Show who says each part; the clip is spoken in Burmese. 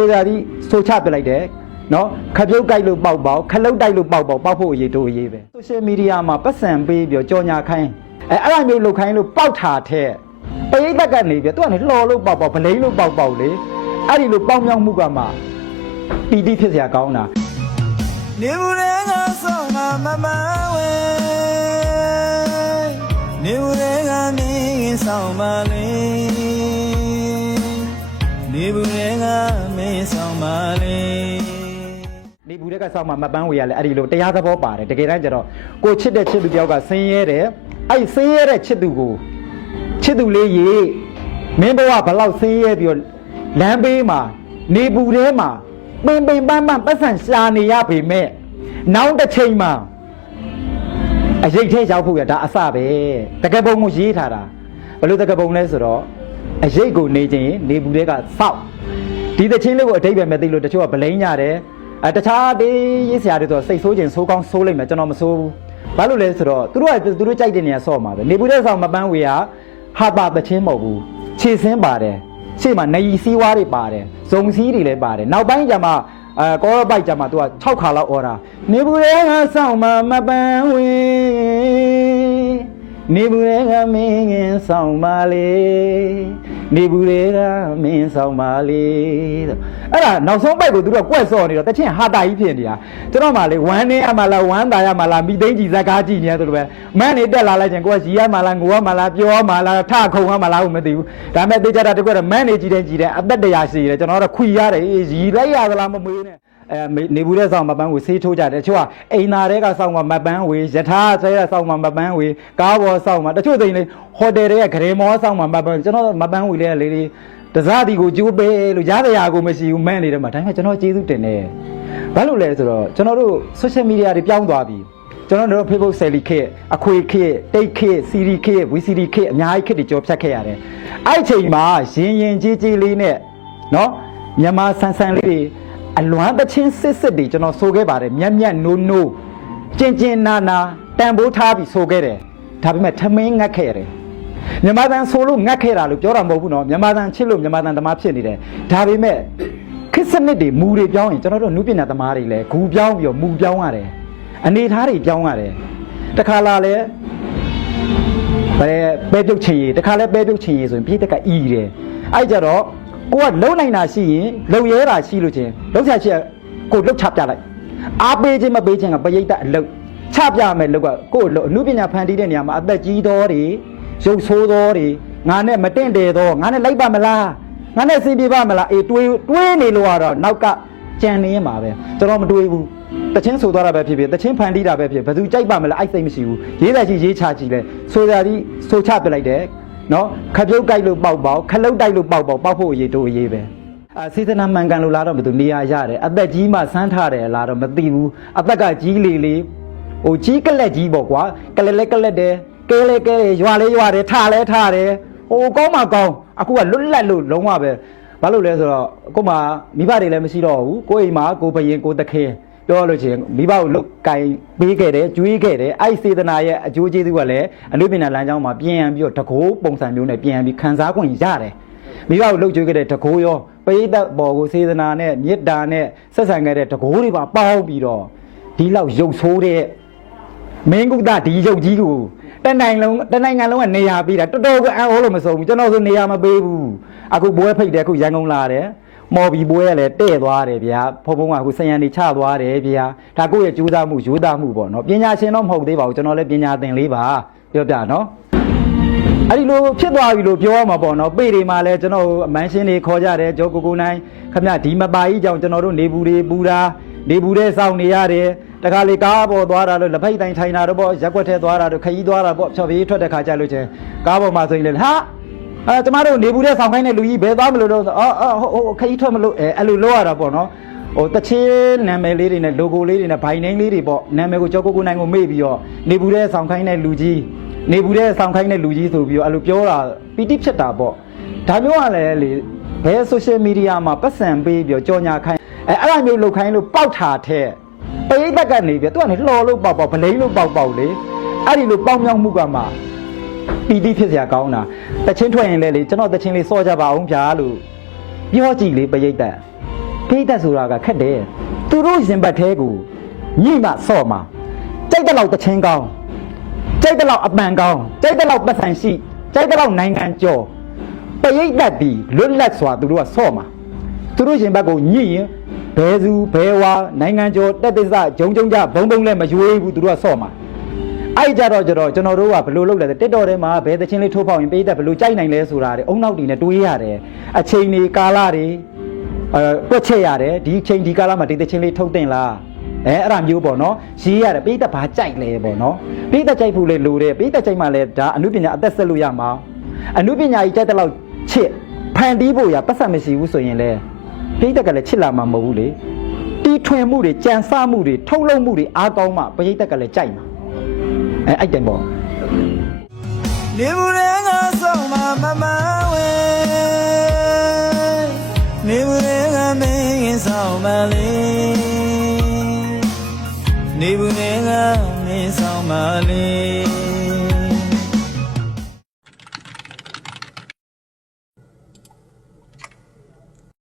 Speaker 1: ဆိုတာဒီဆိုချပစ်လိုက်တယ်နော်ခပြုတ်ကြိုက်လို့ပေါက်ပေါက်ခလုတ်တိုက်လို့ပေါက်ပေါက်ပေါက်ဖို့အရေးတို့အရေးပဲဆိုရှယ်မီဒီယာမှာပတ်စံပေးပြီးတော့ကြော်ညာခိုင်းအဲအဲ့လိုမျိုးလုပ်ခိုင်းလို့ပေါက်တာတဲ့ပရိသတ်ကနေပြီးသူကနေလှော်လို့ပေါက်ပေါက်ဗလိန်လို့ပေါက်ပေါက်လေအဲ့ဒီလိုပေါက်မြောက်မှုကမှပီတိဖြစ်စရာကောင်းတာ
Speaker 2: နေဘူးရဲကဆောင်မမမဝဲနေဘူးရဲကမင်းဆောင်မလေးနေဘူးရဲ
Speaker 1: ဘူးတဲ့ကဆောက်မှာမပန်းဝေရလဲအဲ့ဒီလိုတရားသဘောပါတယ်တကယ်တမ်းကျတော့ကိုချစ်တဲ့ချစ်သူတယောက်ကဆင်းရဲတယ်အဲ့ဆင်းရဲတဲ့ချစ်သူကိုချစ်သူလေးရေမင်းဘဝဘလောက်ဆင်းရဲပြီးတော့လမ်းဘေးမှာနေဘူးထဲမှာပင်ပင်ပန်းပန်းပတ်စံရှာနေရပေမဲ့နောက်တစ်ချိန်မှာအရေးထဲရောက်ဖို့ရဒါအစပဲတကယ်ပုံကိုရေးထားတာဘယ်လိုတကယ်ပုံလဲဆိုတော့အရေးကိုနေခြင်းနေဘူးတဲ့ကစောက်ဒီသချင်းလေးကိုအတိတ်ပဲမသိလို့တချို့ကဗလိန်ကြတယ် အဲတခြားတေးရေးစရာတွေဆိုစိတ်ဆိုးခြင်းဆိုးကောင်းဆိုးလိမ့်မယ်ကျွန်တော်မဆိုးဘူးဘာလို့လဲဆိုတော့သူတို့ကသူတို့ကြိုက်တဲ့နေရာဆော့မှာပဲနေဘူးတဲ့ဆောင်မပန်းဝေကဟာတာသချင်းမဟုတ်ဘူးခြေစင်းပါတယ်ရှေ့မှာနေရီစည်းဝါးတွေပါတယ်ဇုံစည်းတွေလည်းပါတယ်နောက်ပိုင်းကျမှအဲကောရပိုက်ကျမှသူက6ခါလောက်អော်တာနေဘူးတဲ့ကဆောင်မမပန်းဝေနေဘူးတဲ့ကမင်းငင်ဆောင်ပါလေနေဘူးတဲ့ကမင်းဆောင်ပါလေတဲ့ အဲ့ဒါနောက်ဆုံးပိုက်ကိုသူတို့ကွက်စော့နေတော့တချင်ဟာတာကြီးဖြစ်နေတာကျွန်တော်မှလေဝမ်းနေရမှလားဝမ်းသာရမှလားမိသိန်းကြီးဇက်ကားကြည့်နေတယ်လို့ပဲမန်းနေတက်လာလိုက်ချင်ကိုကရီရမှလားငိုရမှလားပြောရမှလားထခုံရမှလားဟုတ်မသိဘူးဒါမဲ့သိကြတာတကွက်တော့မန်းနေကြည့်တယ်ကြည့်တယ်အသက်တရာရှိတယ်ကျွန်တော်တော့ခွီရတယ်ရီလိုက်ရသလားမမွေးနဲ့အဲနေဘူးတဲ့ဆောင်မပန်းကိုဆေးထိုးကြတယ်တချို့ကအိမ်နာတဲ့ကဆောင်မှာမပန်းဝေယထာဆွဲတဲ့ဆောင်မှာမပန်းဝေကားပေါ်ဆောင်မှာတချို့သိရင်လေဟိုတယ်တွေကဂရေမောဆောင်မှာမပန်းကျွန်တော်မပန်းဝေလေးလေး တစားဒီကိုကျိုးပေးလို့ရတဲ့ရာကိုမရှိဘူးမန်းနေတယ်မှာဒါပေမဲ့ကျွန်တော်ကျေးဇူးတင်တယ်ဘာလို့လဲဆိုတော့ကျွန်တော်တို့ social media တွေပြောင်းသွားပြီကျွန်တော်တို့ Facebook ဆယ်လီခေတ်အခွေခေတ်တိတ်ခေတ် CD ခေတ် VCD ခေတ်အများကြီးခေတ်တွေကြော်ဖြတ်ခဲ့ရတယ်အဲ့ဒီအချိန်မှာရင်ရင်ကြီးကြီးလေးနဲ့နော်မြန်မာဆန်ဆန်လေးတွေအလွမ်းတချင်းစစ်စစ်တွေကျွန်တော်ဆိုခဲ့ပါတယ်မြက်မြက်နိုးနိုးကျင်ကျင်နာနာတန်ဖိုးထားပြီးဆိုခဲ့တယ်ဒါပေမဲ့ထမင်းငတ်ခဲ့ရတယ် မြန်မာတန်ဆိုလို့ငတ်ခဲ့တာလို့ပြောတာမဟုတ်ဘူးနော်မြန်မာတန်ချစ်လို့မြန်မာတန်သမားဖြစ်နေတယ်ဒါပေမဲ့ခစ်စနစ်တွေမူတွေပြောင်းရင်ကျွန်တော်တို့နုပညာသမားတွေလည်းဂူပြောင်းပြီးတော့မူပြောင်းရတယ်အနေထားတွေပြောင်းရတယ်တခါလာလဲပဲပဲပြုတ်ချင်ရတခါလဲပဲပြုတ်ချင်ရဆိုရင်ပြည့်တက်ကဤတယ်အဲ့ကြတော့ကိုကလုံနိုင်တာရှိရင်လုံရဲတာရှိလို့ချင်းလုံချရှိကိုလှုပ်ချပြလိုက်အားပေးခြင်းမပေးခြင်းကပရိတ်တအလုတ်ချပြမယ်လောက်ကကို့အနုပညာဖန်တီးတဲ့နေရာမှာအသက်ကြီးသောတွေ ရုပ်ဆိုးသောတွေငါနဲ့မတင့်တယ်သောငါနဲ့လိုက်ပါမလားငါနဲ့စင်ပြေပါမလားအေးတွေးတွေးနေလို့ကတော့နောက်ကကြံနေရမှာပဲကျွန်တော်မတွေးဘူးတချင်းဆိုသွားတာပဲဖြစ်ဖြစ်တချင်းဖန်တီးတာပဲဖြစ်ဘယ်သူကြိုက်ပါမလားအဲ့စိတ်မရှိဘူးရေးတယ်ကြီးရေးချကြည့်လဲဆိုတာဒီဆိုချပစ်လိုက်တယ်နော်ခပြုတ်ကြိုက်လို့ပေါက်ပေါက်ခလုတ်တိုက်လို့ပေါက်ပေါက်ပေါက်ဖို့အရေးတို့အရေးပဲအာစေတနာမှန်ကန်လို့လားတော့ဘယ်သူနေရာရတယ်အသက်ကြီးမှစမ်းထားတယ်လားတော့မသိဘူးအသက်ကကြီးလေလေဟိုကြီးကလက်ကြီးပေါ့ကွာကလက်လက်ကလက်တယ် ကဲလဲကဲလဲရွာလဲရွာတယ်ထလဲထတယ်ဟိုကောင်းမှကောင်းအခုကလွတ်လပ်လို့လုံးဝပဲဘာလို့လဲဆိုတော့ကို့မှာမိဘတွေလည်းမရှိတော့ဘူးကိုယ့်အိမ်မှာကိုယ်ဘရင်ကိုယ်တခင်ပြောလို့ချင်းမိဘကိုလုတ်ကင်ပေးခဲ့တယ်ကျွေးခဲ့တယ်အဲ့စေတနာရဲ့အကျိုးကျေးဇူးကလည်းအလို့ပညာလမ်းကြောင်းမှာပြန်ရန်ပြီးတော့တကိုးပုံစံမျိုးနဲ့ပြန်ရန်ပြီးခံစားခွင့်ရတယ်မိဘကိုလုတ်ကျွေးခဲ့တဲ့တကိုးရောပရိသတ်ဘော်ကိုစေတနာနဲ့မေတ္တာနဲ့ဆက်ဆံခဲ့တဲ့တကိုးတွေပါပေါင်းပြီးတော့ဒီလောက်ရုပ်ဆိုးတဲ့မင်းကုသဒီရုပ်ကြီးကို တနိုင်လုံးတနိုင်ငံလုံးကနေရာပေးတာတော်တော်ကအံ့ဩလို့မဆုံးဘူးကျွန်တော်ဆိုနေရာမပေးဘူးအခုဘွဲဖိတ်တယ်အခုရန်ကုန်လာတယ်မော်ဘီဘွဲကလည်းတဲ့သွားတယ်ဗျာဖုံဖုံကအခုဆယံနေချသွားတယ်ဗျာဒါကိုယ့်ရဲ့ကြိုးစားမှုရိုးသားမှုပေါ့နော်ပညာရှင်တော့မဟုတ်သေးပါဘူးကျွန်တော်လည်းပညာသင်လေးပါပြောပြနော်အဲ့ဒီလိုဖြစ်သွားပြီလို့ပြောရမှာပေါ့နော်ပေတွေမှာလည်းကျွန်တော်အမန်းရှင်းတွေခေါ်ကြတယ်ဂျောကိုကိုနိုင်ခမဒီမပါကြီးကြောင့်ကျွန်တော်တို့နေဘူးတွေပူတာ နေဘူးတွေစောင့်နေရတယ်တခါလေကားပေါ်သွားတာလို့လက်ဖိတ်တိုင်းထိုင်တာတော့ပေါ့ရက်ွက်ထဲသွားတာတော့ခရီးသွားတာပေါ့ဖြော်ပြေးထွက်တဲ့ခါကြလို့ချင်းကားပေါ်မှာဆိုရင်လေဟာအဲကျမတို့နေဘူးတဲ့ဆောင်ခိုင်းတဲ့လူကြီးဘယ်သွားမလို့တော့အော်အော်ဟိုခရီးထွက်မလို့အဲအဲ့လိုလောက်ရတာပေါ့နော်ဟိုတချင်းနာမည်လေးတွေနဲ့ logo လေးတွေနဲ့ဘိုင်နိန်းလေးတွေပေါ့နာမည်ကိုကြောက်ကိုကိုနိုင်ကိုမေ့ပြီးတော့နေဘူးတဲ့ဆောင်ခိုင်းတဲ့လူကြီးနေဘူးတဲ့ဆောင်ခိုင်းတဲ့လူကြီးဆိုပြီးတော့အဲ့လိုပြောတာပီတိဖြစ်တာပေါ့ဒါမျိုးကလည်းလေဘယ် social media မှာပတ်စံပေးပြီးတော့ကြော်ညာခိုင်း အဲအဲ့လိုမျိုးလုပ်ခိုင်းလို့ပေါက်တာတဲ့ပရိသတ်ကနေပြီးတော့သူကနေလှော်လို့ပေါက်ပေါက်ဗလိန်လို့ပေါက်ပေါက်လေအဲ့ဒီလိုပေါက်မြောက်မှုကမှပီတိဖြစ်စရာကောင်းတာတချင်းထွက်ရင်လည်းလေကျွန်တော်တချင်းလေးစော့ကြပါအောင်ဗျာလို့ပြောကြည့်လေပရိသတ်ပိဋကဆိုတာကခက်တယ်သူတို့ရင်ဘတ်သေးကိုညိမဆော့မှာကြိုက်တဲ့လောက်တချင်းကောင်းကြိုက်တဲ့လောက်အပန်ကောင်းကြိုက်တဲ့လောက်ပတ်စံရှိကြိုက်တဲ့လောက်နိုင်ငံကျော်ပရိတ်တ်ဒီလွတ်လပ်စွာသူတို့ကဆော့မှာသူတို့ရင်ဘတ်ကိုညိရင် ဘဲစုဘဲဝါနိုင်ငံကျော်တက်သစ္စဂျုံဂျုံကြဘုံဘုံလည်းမရွေးဘူးသူတို့ကဆော့မှာအဲ့ကြတော့ကြတော့ကျွန်တော်တို့ကဘယ်လိုလုပ်လဲတက်တော်ထဲမှာဘယ်သချင်းလေးထိုးဖောက်ရင်ပေးတဲ့ဘယ်လိုကြိုက်နိုင်လဲဆိုတာတွေအုံနောက်တီနဲ့တွေးရတယ်အချိန်တွေကာလတွေအဲတွက်ချက်ရတယ်ဒီအချိန်ဒီကာလမှာဒီသချင်းလေးထုတ်တင်လားအဲအဲ့ဒါမျိုးပေါ့နော်ရေးရတယ်ပေးတဲ့ဘာကြိုက်လဲပေါ့နော်ပေးတဲ့ကြိုက်ဖို့လေလိုတယ်ပေးတဲ့ကြိုက်မှလည်းဒါအမှုပညာအသက်ဆက်လို့ရမှာအမှုပညာကြီးကြိုက်တဲ့လောက်ချစ်ဖန်တီးဖို့ရပတ်စံမရှိဘူးဆိုရင်လေ ပေးတဲ့ကလည်းချစ်လာမှာမဟုတ်ဘူးလေတီထွင်မှုတွေကြံစမှုတွေထုတ်လုပ်မှုတွေအားကောင်းမှပရိသတ်ကလည်းကြိုက်မှာအဲအဲ့တိုင်ပေါ့
Speaker 2: နေဘူးရဲငါဆောင်မမမဝဲနေဘူးရဲငါမင်းဆောင်မလေးနေဘူးရဲငါမင်းဆောင်မလေး